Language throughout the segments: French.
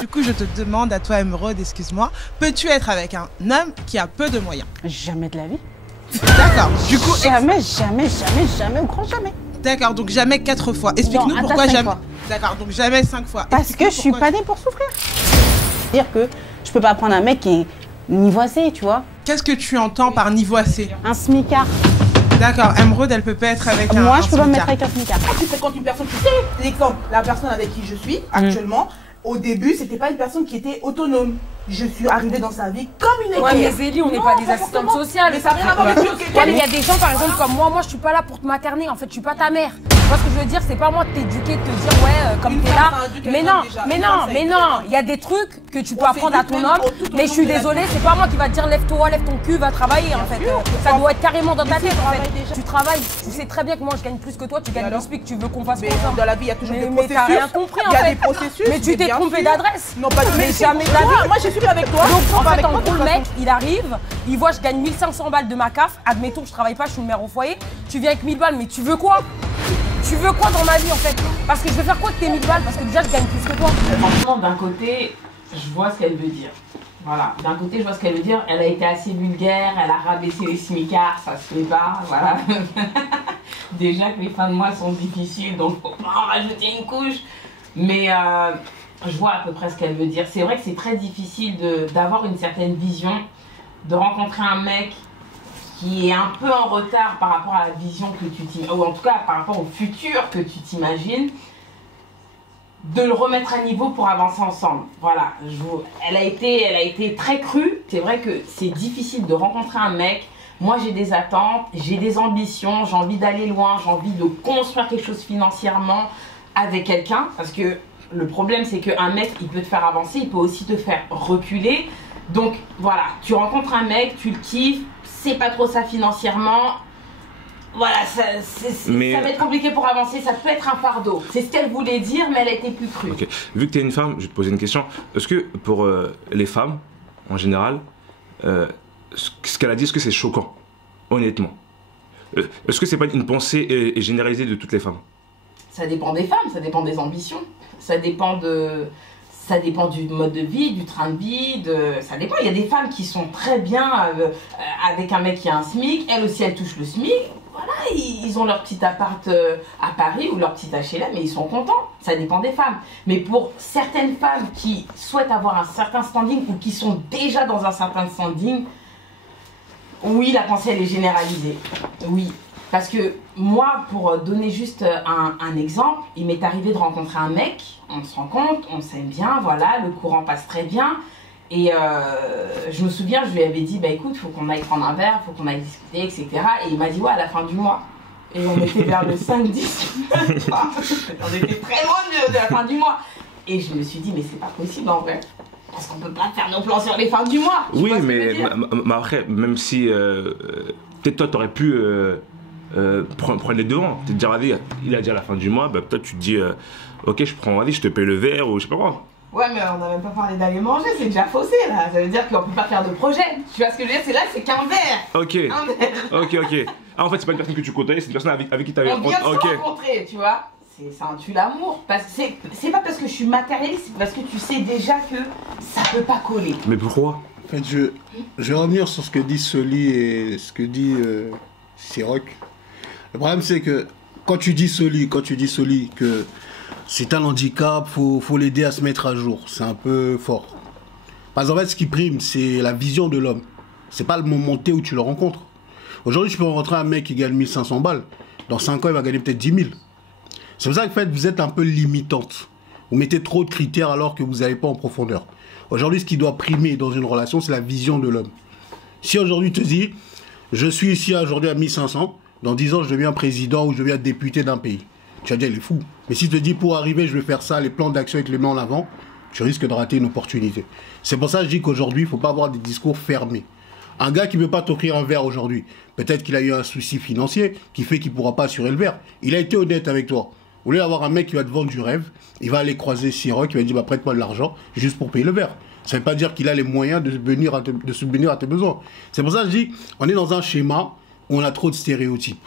Du coup, je te demande à toi, Émeraude, excuse-moi, peux-tu être avec un homme qui a peu de moyens? Jamais de la vie. D'accord. Du coup, jamais, au grand jamais. D'accord, donc jamais 4 fois. Explique-nous pourquoi jamais. D'accord, donc jamais 5 fois. Parce que je suis pas née pour souffrir. C'est-à-dire que je peux pas prendre un mec qui est nivoisé, tu vois. Qu'est-ce que tu entends par nivoisé? Un smicard. D'accord, Émeraude, elle peut pas être avec un. Moi, je peux pas me mettre avec un smicard. Tu fréquentes une personne, tu sais, l'exemple, la personne avec qui je suis actuellement, au début, c'était pas une personne qui était autonome. Je suis arrivée dans sa vie comme une équerre. Ouais, mais Zélie, on n'est pas des assistantes sociales. Mais ça n'a rien à voir avec Ouais, mais il y a des gens, par exemple, comme moi, je suis pas là pour te materner. En fait, je suis pas ta mère. Tu vois ce que je veux dire? C'est pas moi de t'éduquer, de te dire, ouais, comme t'es là. Mais non, il y a des trucs que tu peux apprendre à ton homme. Mais je suis désolée, c'est pas moi qui va te dire, lève-toi, lève ton cul, va travailler, en fait. Ça doit être carrément dans ta tête, en fait. Tu travailles, tu sais très bien que moi, je gagne plus que toi, tu gagnes le SMIC, tu veux qu'on fasse quoi? Dans la vie, il y a toujours des Mais processus. t'as rien compris, en fait. Il y a des processus. Mais tu t'es trompé d'adresse. Non, pas du tout. Mais jamais de la vie. Moi, je suis avec toi. Donc en fait, avec en toi, gros, de le toute mec, façon. il arrive, il voit je gagne 1500 balles de ma CAF, admettons que je travaille pas, je suis une mère au foyer, tu viens avec 1000 balles, mais tu veux quoi? Tu veux quoi dans ma vie en fait? Parce que je vais faire quoi de tes 1000 balles? Parce que déjà je gagne plus que toi. Franchement, d'un côté, je vois ce qu'elle veut dire. Voilà, d'un côté, je vois ce qu'elle veut dire. Elle a été assez vulgaire, elle a rabaissé les smicards, ça se fait pas, voilà. Déjà que les fins de mois sont difficiles, donc faut pas en rajouter une couche. Mais je vois à peu près ce qu'elle veut dire. C'est vrai que c'est très difficile d'avoir une certaine vision, de rencontrer un mec qui est un peu en retard par rapport à la vision que tu t'imagines, ou en tout cas par rapport au futur que tu t'imagines, de le remettre à niveau pour avancer ensemble. Voilà, elle a été très crue. C'est vrai que c'est difficile de rencontrer un mec. Moi, j'ai des attentes, j'ai des ambitions, j'ai envie d'aller loin, j'ai envie de construire quelque chose financièrement avec quelqu'un, parce que le problème, c'est qu'un mec, il peut te faire avancer, il peut aussi te faire reculer. Donc, voilà, tu rencontres un mec, tu le kiffes, c'est pas trop ça financièrement. Voilà, ça va être compliqué pour avancer, ça peut être un fardeau. C'est ce qu'elle voulait dire, mais elle a été plus crue. Ok. Vu que tu es une femme, je vais te poser une question. Est-ce que pour les femmes, en général, ce qu'elle a dit, est-ce que c'est choquant? Honnêtement. Est-ce que c'est pas une pensée généralisée de toutes les femmes? Ça dépend des femmes, ça dépend des ambitions, ça dépend du mode de vie, du train de vie, ça dépend. Il y a des femmes qui sont très bien avec un mec qui a un SMIC, elle aussi elle touche le SMIC, voilà, ils ont leur petit appart à Paris ou leur petit HLM mais ils sont contents, ça dépend des femmes. Mais pour certaines femmes qui souhaitent avoir un certain standing ou qui sont déjà dans un certain standing, oui, la pensée elle est généralisée, oui. Parce que moi, pour donner juste un exemple, il m'est arrivé de rencontrer un mec, on se rencontre, on s'aime bien, voilà, le courant passe très bien. Et je me souviens, je lui avais dit, bah écoute, faut qu'on aille prendre un verre, faut qu'on aille discuter, etc. Et il m'a dit, ouais, à la fin du mois. Et on était vers le 5-10. On était très loin de la fin du mois. Et je me suis dit, mais c'est pas possible en vrai. Parce qu'on peut pas faire nos plans sur les fins du mois. Oui, mais après, même si peut-être toi, t'aurais pu prendre les devants. Te dire, allez, il a dit à la fin du mois, bah, peut-être tu te dis, ok, je prends, allez, je te paye le verre ou je sais pas quoi. Ouais, mais on n'a même pas parlé d'aller manger, c'est déjà faussé là. Ça veut dire qu'on peut pas faire de projet. Tu vois ce que je veux dire? C'est là, c'est qu'un verre. Ok. Un verre. Ok. Ah, en fait, c'est pas une personne que tu côtoyais, c'est une personne avec qui t'avais On vient de se rencontrer, tu vois. C'est un tue l'amour. C'est pas parce que je suis matérialiste, c'est parce que tu sais déjà que ça peut pas coller. Mais pourquoi? En fait, je vais revenir sur ce que dit Soli et ce que dit Siroc. Le problème, c'est que quand tu dis Soli que c'est un handicap, faut l'aider à se mettre à jour, c'est un peu fort. Parce qu'en fait, ce qui prime, c'est la vision de l'homme. C'est pas le moment T où tu le rencontres. Aujourd'hui, je peux rencontrer un mec qui gagne 1500 balles. Dans 5 ans, il va gagner peut-être 10 000. C'est pour ça que en fait, vous êtes un peu limitante. Vous mettez trop de critères alors que vous n'allez pas en profondeur. Aujourd'hui, ce qui doit primer dans une relation, c'est la vision de l'homme. Si aujourd'hui, tu te dis, je suis ici aujourd'hui à 1500, dans 10 ans, je deviens président ou je deviens député d'un pays. Tu vas dire, il est fou. Mais si tu te dis, pour arriver, je vais faire ça, les plans d'action, et te les mets en avant, tu risques de rater une opportunité. C'est pour ça que je dis qu'aujourd'hui, il ne faut pas avoir des discours fermés. Un gars qui ne veut pas t'offrir un verre aujourd'hui, peut-être qu'il a eu un souci financier qui fait qu'il ne pourra pas assurer le verre. Il a été honnête avec toi. Au lieu d'avoir un mec qui va te vendre du rêve, il va aller croiser Siroc, qui va dire, bah, prête-moi de l'argent juste pour payer le verre. Ça ne veut pas dire qu'il a les moyens de subvenir à tes besoins. C'est pour ça que je dis, on est dans un schéma où on a trop de stéréotypes.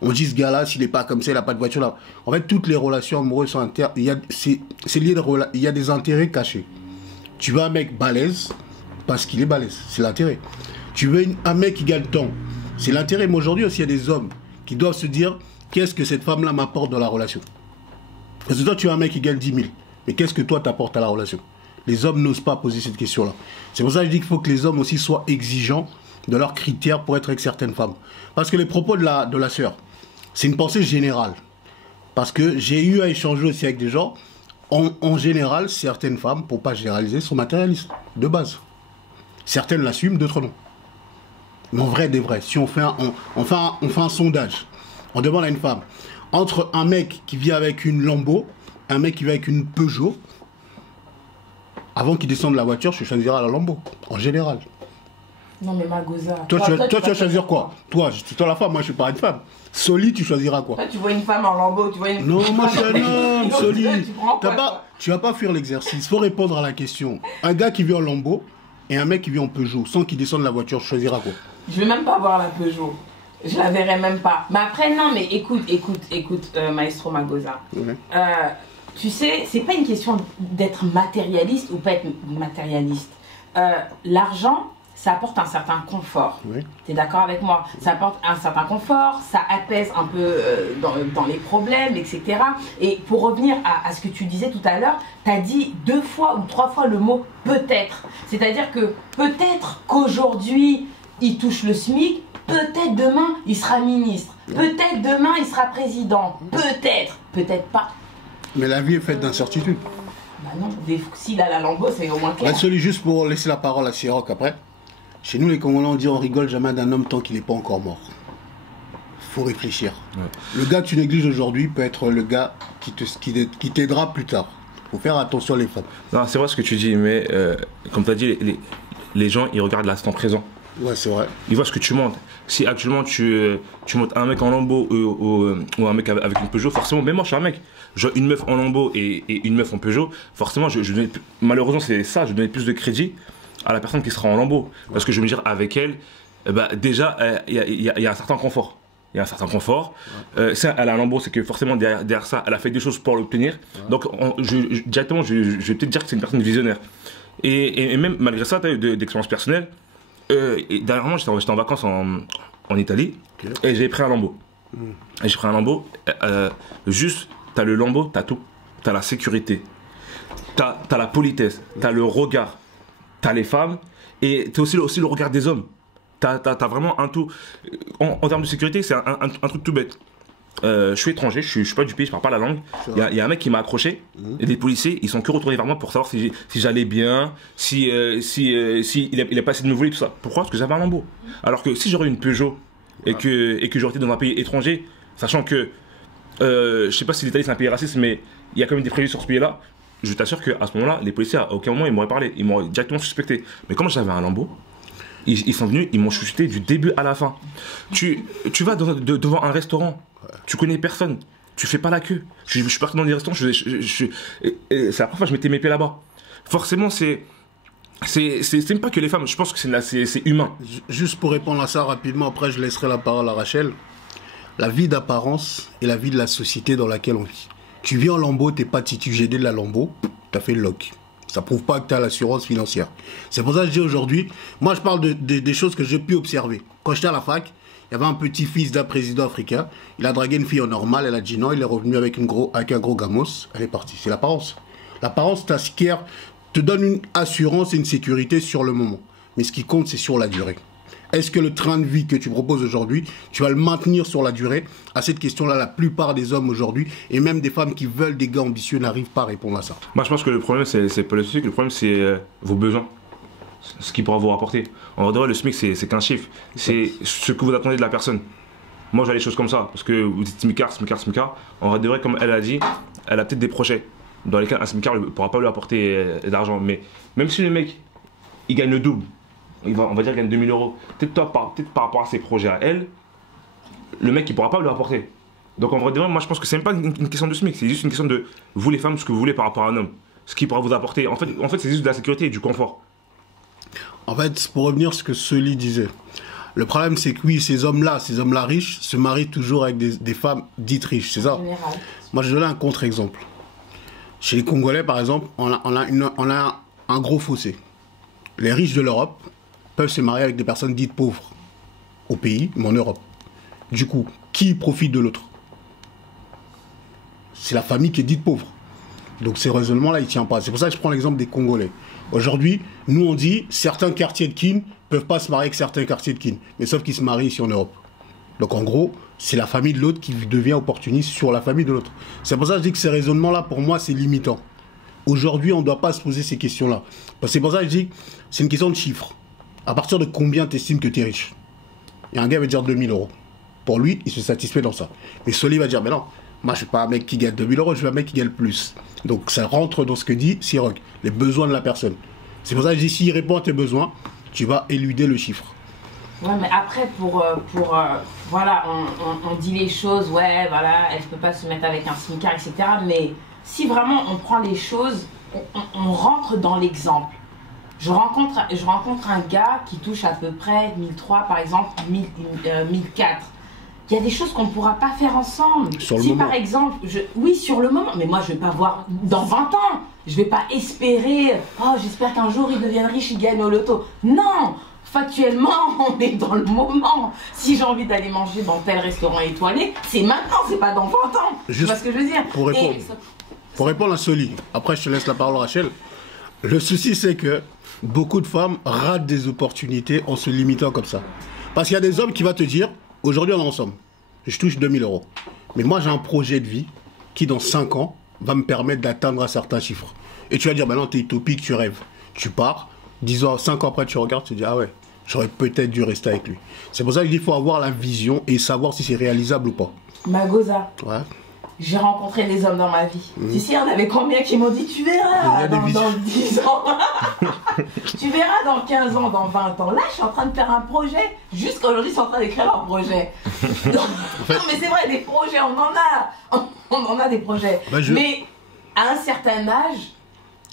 On dit ce gars-là, s'il n'est pas comme ça, il n'a pas de voiture là. En fait, toutes les relations amoureuses sont il y a des intérêts cachés. Tu veux un mec balèze parce qu'il est balèze, c'est l'intérêt. Tu veux un mec qui gagne tant, c'est l'intérêt. Mais aujourd'hui aussi, il y a des hommes qui doivent se dire qu'est-ce que cette femme-là m'apporte dans la relation. Parce que toi, tu as un mec qui gagne 10 000, mais qu'est-ce que toi t'apportes à la relation? Les hommes n'osent pas poser cette question-là. C'est pour ça que je dis qu'il faut que les hommes aussi soient exigeants de leurs critères pour être avec certaines femmes. Parce que les propos de la sœur, c'est une pensée générale. Parce que j'ai eu à échanger aussi avec des gens. En général, certaines femmes, pour ne pas généraliser, sont matérialistes, de base. Certaines l'assument, d'autres non. Mais en vrai des vrais, si on fait un sondage, on demande à une femme, entre un mec qui vit avec une Lambo, un mec qui vit avec une Peugeot, avant qu'il descende de la voiture, je choisirai la Lambo, en général. Non mais Magosa. Toi, tu vas choisir quoi? Toi la femme, moi je suis pas une femme. Soli, tu choisiras quoi? Toi, tu vois une femme en lambeau, tu vois une... Non, moi je suis un homme, Soli. Tu Tu vas pas faire l'exercice, faut répondre à la question. Un gars qui vit en Lambo et un mec qui vit en Peugeot, sans qu'il descende de la voiture, tu choisiras quoi? Je vais même pas voir la Peugeot. Je la verrai même pas. Mais après, non, mais écoute, Maestro Magosa. Ouais. Tu sais, c'est pas une question d'être matérialiste ou pas être matérialiste. L'argent, ça apporte un certain confort. Oui. Tu es d'accord avec moi? Ça apporte un certain confort, ça apaise un peu dans les problèmes, etc. Et pour revenir à ce que tu disais tout à l'heure, tu as dit 2 fois ou 3 fois le mot peut-être. C'est-à-dire que peut-être qu'aujourd'hui, il touche le SMIC, peut-être demain, il sera ministre, peut-être demain, il sera président, peut-être pas. Mais la vie est faite d'incertitudes. Bah non, s'il a la Lambo, c'est au moins clair. Celui juste pour laisser la parole à Siroc après. Chez nous, les Congolais, on dit on rigole jamais d'un homme tant qu'il n'est pas encore mort. Faut réfléchir. Ouais. Le gars que tu négliges aujourd'hui peut être le gars qui t'aidera plus tard. Faut faire attention les femmes. Non, c'est vrai ce que tu dis, mais comme tu as dit, les gens, ils regardent l'instant présent. Ouais, c'est vrai. Ils voient ce que tu montes. Si actuellement tu montes un mec en Lambo ou un mec avec une Peugeot, forcément, même moi je suis un mec. Je vois une meuf en Lambo et une meuf en Peugeot, forcément, malheureusement c'est ça, je donnais plus de crédit à la personne qui sera en Lambo. Parce que je vais me dire, avec elle, déjà, il y a un certain confort. Il y a un certain confort. Ça, elle a un Lambo, c'est que forcément, derrière ça, elle a fait des choses pour l'obtenir. Donc, directement, je vais peut-être dire que c'est une personne visionnaire. Et même malgré ça, tu as eu d'expérience personnelle. Et dernièrement, j'étais en vacances en Italie, et j'ai pris un Lambo. Et j'ai pris un Lambo, juste, t'as le Lambo, t'as tout. T'as la sécurité, t'as la politesse, t'as le regard, t'as les femmes, et t'as aussi le regard des hommes. T'as vraiment un tout. En termes de sécurité, c'est un truc tout bête. Je suis étranger, je suis pas du pays, je parle pas la langue. Il y a un mec qui m'a accroché, et des policiers, ils sont que retournés vers moi pour savoir si j'allais bien, si il a pas essayé de me voler, tout ça. Pourquoi? Parce que j'avais un Lambo. Alors que si j'aurais une Peugeot et que j'aurais été dans un pays étranger, sachant que je sais pas si l'Italie c'est un pays raciste, mais il y a quand même des préjugés sur ce pays-là, je t'assure qu'à ce moment-là, les policiers, à aucun moment ils m'auraient parlé, ils m'auraient directement suspecté. Mais comme j'avais un Lambo, ils sont venus, ils m'ont chuchoté du début à la fin. Tu vas devant un restaurant, tu connais personne, tu fais pas la queue. Je suis parti dans des restaurants, c'est la première fois que je mettais mes pieds là-bas. Forcément, c'est même pas que les femmes, je pense que c'est humain. Juste pour répondre à ça rapidement, après je laisserai la parole à Rachel. La vie d'apparence et la vie de la société dans laquelle on vit. Tu vis en Lambo, t'es pas titugé de la Lambo, t'as fait le lock. Ça prouve pas que tu as l'assurance financière. C'est pour ça que je dis aujourd'hui, moi je parle des choses que j'ai pu observer. Quand j'étais à la fac, il y avait un petit-fils d'un président africain, il a dragué une fille en normal, elle a dit non, il est revenu avec un gros gamos, elle est partie. C'est l'apparence. L'apparence te donne une assurance et une sécurité sur le moment. Mais ce qui compte, c'est sur la durée. Est-ce que le train de vie que tu proposes aujourd'hui, tu vas le maintenir sur la durée? À cette question-là, la plupart des hommes aujourd'hui, et même des femmes qui veulent des gars ambitieux, n'arrivent pas à répondre à ça. Moi, je pense que le problème, c'est pas le SMIC, le problème, c'est vos besoins. Ce qu'il pourra vous rapporter. En vrai, le SMIC, c'est qu'un chiffre. C'est ce que vous attendez de la personne. Moi, j'ai les choses comme ça. Parce que vous dites smicard. En vrai, de vrai, comme elle a dit, elle a peut-être des projets dans lesquels un smicard ne pourra pas lui apporter d'argent. Mais même si le mec, il gagne le double, on va dire qu'il gagne 2000 €. Peut-être par rapport à ses projets à elle, le mec il pourra pas lui apporter. Donc en vrai, moi je pense que c'est même pas une question de SMIC, c'est juste une question de vous les femmes, ce que vous voulez par rapport à un homme. Ce qu'il pourra vous apporter. En fait c'est juste de la sécurité et du confort. En fait, pour revenir à ce que Soli disait, le problème c'est que oui, ces hommes-là riches, se marient toujours avec des femmes dites riches, c'est ça? Moi je donne un contre-exemple. Chez les Congolais par exemple, on a un gros fossé. Les riches de l'Europe peuvent se marier avec des personnes dites pauvres au pays, mais en Europe. Du coup, qui profite de l'autre? C'est la famille qui est dite pauvre. Donc ces raisonnements-là, ils ne tiennent pas. C'est pour ça que je prends l'exemple des Congolais. Aujourd'hui, nous on dit certains quartiers de Kin ne peuvent pas se marier avec certains quartiers de Kin, mais sauf qu'ils se marient ici en Europe. Donc en gros, c'est la famille de l'autre qui devient opportuniste sur la famille de l'autre. C'est pour ça que je dis que ces raisonnements-là, pour moi, c'est limitant. Aujourd'hui, on ne doit pas se poser ces questions-là. C'est pour ça que je dis que c'est une question de chiffres. À partir de combien tu estimes que tu es riche? Et un gars va dire 2000 euros. Pour lui, il se satisfait dans ça. Mais Soli va dire, mais non, moi je ne suis pas un mec qui gagne 2000 euros, je suis un mec qui gagne plus. Donc ça rentre dans ce que dit Siroc, les besoins de la personne. C'est pour ça que je dis, s'il répond à tes besoins, tu vas éluder le chiffre. Ouais, mais après, voilà, on dit les choses, ouais, voilà, elle ne peut pas se mettre avec un smicard, etc. Mais si vraiment on prend les choses, on rentre dans l'exemple. Je rencontre un gars qui touche à peu près 1003, par exemple, 1004. Il y a des choses qu'on ne pourra pas faire ensemble. Sur le si moment. par exemple, oui, sur le moment, mais moi je ne vais pas voir dans 20 ans. Je ne vais pas espérer, oh, j'espère qu'un jour il devienne riche, il gagne au loto. Non! Factuellement, on est dans le moment. Si j'ai envie d'aller manger dans tel restaurant étoilé, c'est maintenant, c'est pas dans 20 ans. Tu vois ce que je veux dire? Pour répondre à Soli, après je te laisse la parole Rachel. Le souci c'est que beaucoup de femmes ratent des opportunités en se limitant comme ça. Parce qu'il y a des hommes qui vont te dire, aujourd'hui on est ensemble, je touche 2000 euros. Mais moi j'ai un projet de vie qui dans 5 ans va me permettre d'atteindre un certain chiffre. Et tu vas dire, bah non, t'es utopique, tu rêves. Tu pars, 10 ans, 5 ans après tu regardes, tu te dis, ah ouais, j'aurais peut-être dû rester avec lui. C'est pour ça qu'il faut avoir la vision et savoir si c'est réalisable ou pas. Magosa. Ouais. J'ai rencontré des hommes dans ma vie. Tu sais, il y en avait combien qui m'ont dit, tu verras dans 10 ans, tu verras dans 15 ans, dans 20 ans. Là, je suis en train de faire un projet. Jusqu'à aujourd'hui, je suis en train d'écrire un projet. Non, mais c'est vrai, des projets, on en a. On en a des projets. Mais à un certain âge,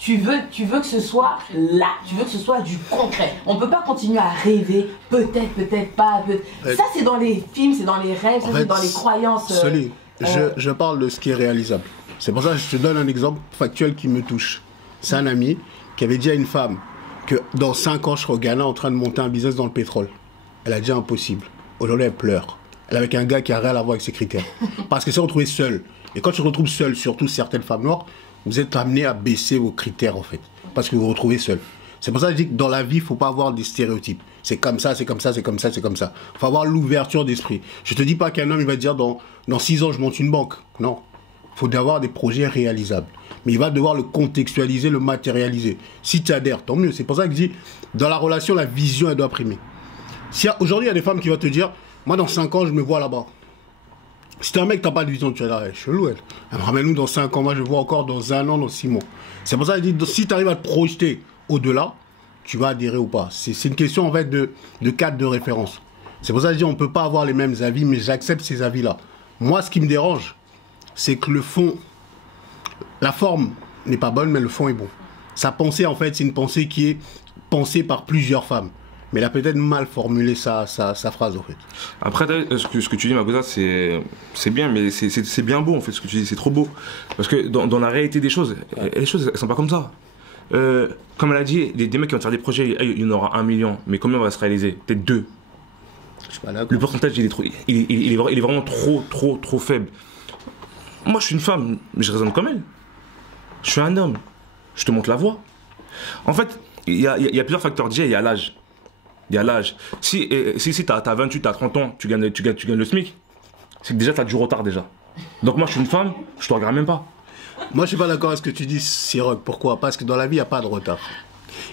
tu veux que ce soit là, tu veux que ce soit du concret. On ne peut pas continuer à rêver, peut-être, peut-être pas. Ça, c'est dans les films, c'est dans les rêves, ça, c'est dans les croyances. Soli, je parle de ce qui est réalisable. C'est pour ça que je te donne un exemple factuel qui me touche. C'est un ami qui avait dit à une femme que dans 5 ans, je serai au Ghana en train de monter un business dans le pétrole. Elle a dit impossible. Aujourd'hui, elle pleure. Elle est avec un gars qui a rien à voir avec ses critères. Parce qu'elle s'est retrouvée seule. Et quand tu te retrouves seule, surtout certaines femmes noires, vous êtes amené à baisser vos critères en fait. Parce que vous vous retrouvez seul. C'est pour ça que je dis que dans la vie, il ne faut pas avoir des stéréotypes. C'est comme ça, c'est comme ça, c'est comme ça, c'est comme ça. Il faut avoir l'ouverture d'esprit. Je ne te dis pas qu'un homme il va te dire dans 6 ans je monte une banque. Non. Il faut avoir des projets réalisables. Mais il va devoir le contextualiser, le matérialiser. Si tu adhères, tant mieux. C'est pour ça que je dis, dans la relation, la vision, elle doit primer. Aujourd'hui, il y a des femmes qui vont te dire, moi dans 5 ans, je me vois là-bas. Si t'es un mec, t'as pas de vision, tu es là, chelou, elle. Ramène-nous dans 5 ans, moi je vois encore dans 1 an, dans 6 mois. C'est pour ça que je dis, si tu arrives à te projeter au-delà, tu vas adhérer ou pas. C'est une question en fait de cadre de référence. C'est pour ça que je dis, on ne peut pas avoir les mêmes avis, mais j'accepte ces avis-là. Moi, ce qui me dérange, c'est que le fond, la forme n'est pas bonne, mais le fond est bon. Sa pensée, en fait, c'est une pensée qui est pensée par plusieurs femmes. Mais elle a peut-être mal formulé sa phrase, en fait. Après, ce que tu dis, Magosa, c'est bien, mais c'est bien beau, en fait, ce que tu dis, c'est trop beau. Parce que dans la réalité des choses, les choses, elles sont pas comme ça. Comme elle a dit, des mecs qui vont faire des projets, il y en aura 1 million, mais combien va se réaliser? Peut-être 2. Je suis pas là, le pourcentage, il est vraiment trop faible. Moi, je suis une femme, je raisonne comme elle. Je suis un homme, je te montre la voie. En fait, il y a plusieurs facteurs. Déjà, il y a l'âge. Il y a l'âge. Si tu as 28, tu as 30 ans, tu gagnes le SMIC, c'est que déjà tu as du retard déjà. Donc moi je suis une femme, je te regarde même pas. Moi je suis pas d'accord avec ce que tu dis, Siroc. Pourquoi? Parce que dans la vie, il n'y a pas de retard.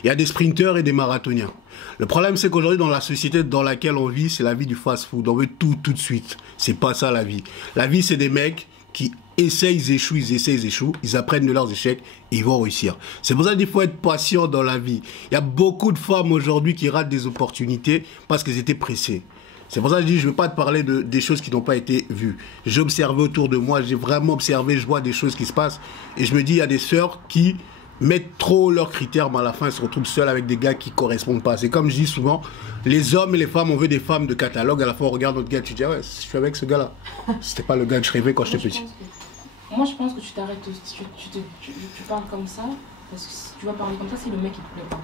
Il y a des sprinteurs et des marathoniens. Le problème c'est qu'aujourd'hui dans la société dans laquelle on vit, c'est la vie du fast-food. On veut tout de suite. C'est pas ça la vie. La vie c'est des mecs qui essayent, ils échouent, ils essayent, ils échouent, ils apprennent de leurs échecs et ils vont réussir. C'est pour ça qu'il faut être patient dans la vie. Il y a beaucoup de femmes aujourd'hui qui ratent des opportunités parce qu'elles étaient pressées. C'est pour ça que je dis, je ne veux pas te parler des choses qui n'ont pas été vues. J'ai observé autour de moi, j'ai vraiment observé, je vois des choses qui se passent et je me dis, il y a des sœurs qui mettent trop leurs critères, mais à la fin, elles se retrouvent seules avec des gars qui ne correspondent pas. C'est comme je dis souvent, les hommes et les femmes, on veut des femmes de catalogue. À la fois, on regarde notre gars, tu dis, ah ouais, je suis avec ce gars-là. C'était pas le gars que je rêvais quand j'étais petit. Moi, je pense que tu t'arrêtes, tu parles comme ça Parce que si tu vas parler comme ça, c'est le mec qui te plaît pas.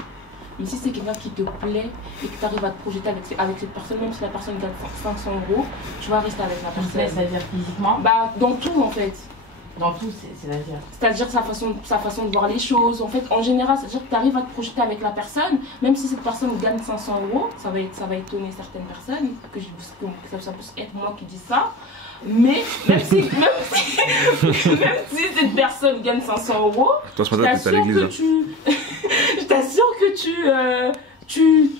Mais si c'est quelqu'un qui te plaît et que tu arrives à te projeter avec cette personne, même si la personne gagne 500 €, tu vas rester avec la personne. C'est-à-dire physiquement? Bah, dans tout en fait. Dans tout, c'est-à-dire? C'est-à-dire sa façon de voir les choses. En fait, en général, c'est-à-dire que tu arrives à te projeter avec la personne, même si cette personne gagne 500 €, ça va étonner certaines personnes, que ça peut être moi qui dis ça. Mais même si cette personne gagne 500 €, Toi, ce matin, t'es à l'église. je t'assure que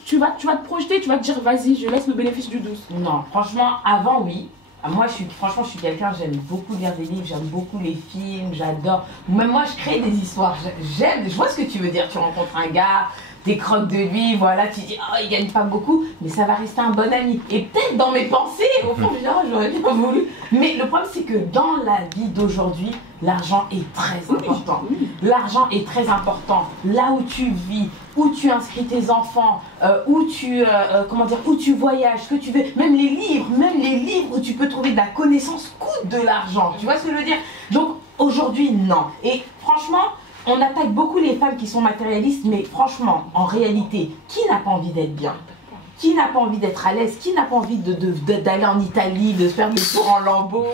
tu vas te projeter, tu vas te dire vas-y, je laisse le bénéfice du doute. Non, franchement, avant oui. Moi, franchement, je suis quelqu'un, j'aime beaucoup lire des livres, j'aime beaucoup les films, j'adore. Même moi, je crée des histoires. Je vois ce que tu veux dire. Tu rencontres un gars, t'es croques de lui, voilà, tu dis, oh, il gagne pas beaucoup, mais ça va rester un bon ami. Et peut-être dans mes pensées, au fond, je dis, oh, j'aurais bien voulu. Mais le problème, c'est que dans la vie d'aujourd'hui, l'argent est très important. L'argent est très important. Là où tu vis, où tu inscris tes enfants, où tu voyages, ce que tu veux, même les livres où tu peux trouver de la connaissance coûtent de l'argent. Tu vois ce que je veux dire? Donc aujourd'hui, non. Et franchement, on attaque beaucoup les femmes qui sont matérialistes, mais franchement, en réalité, qui n'a pas envie d'être bien? Qui n'a pas envie d'être à l'aise? Qui n'a pas envie d'aller en Italie, de se faire des tours en lambeaux?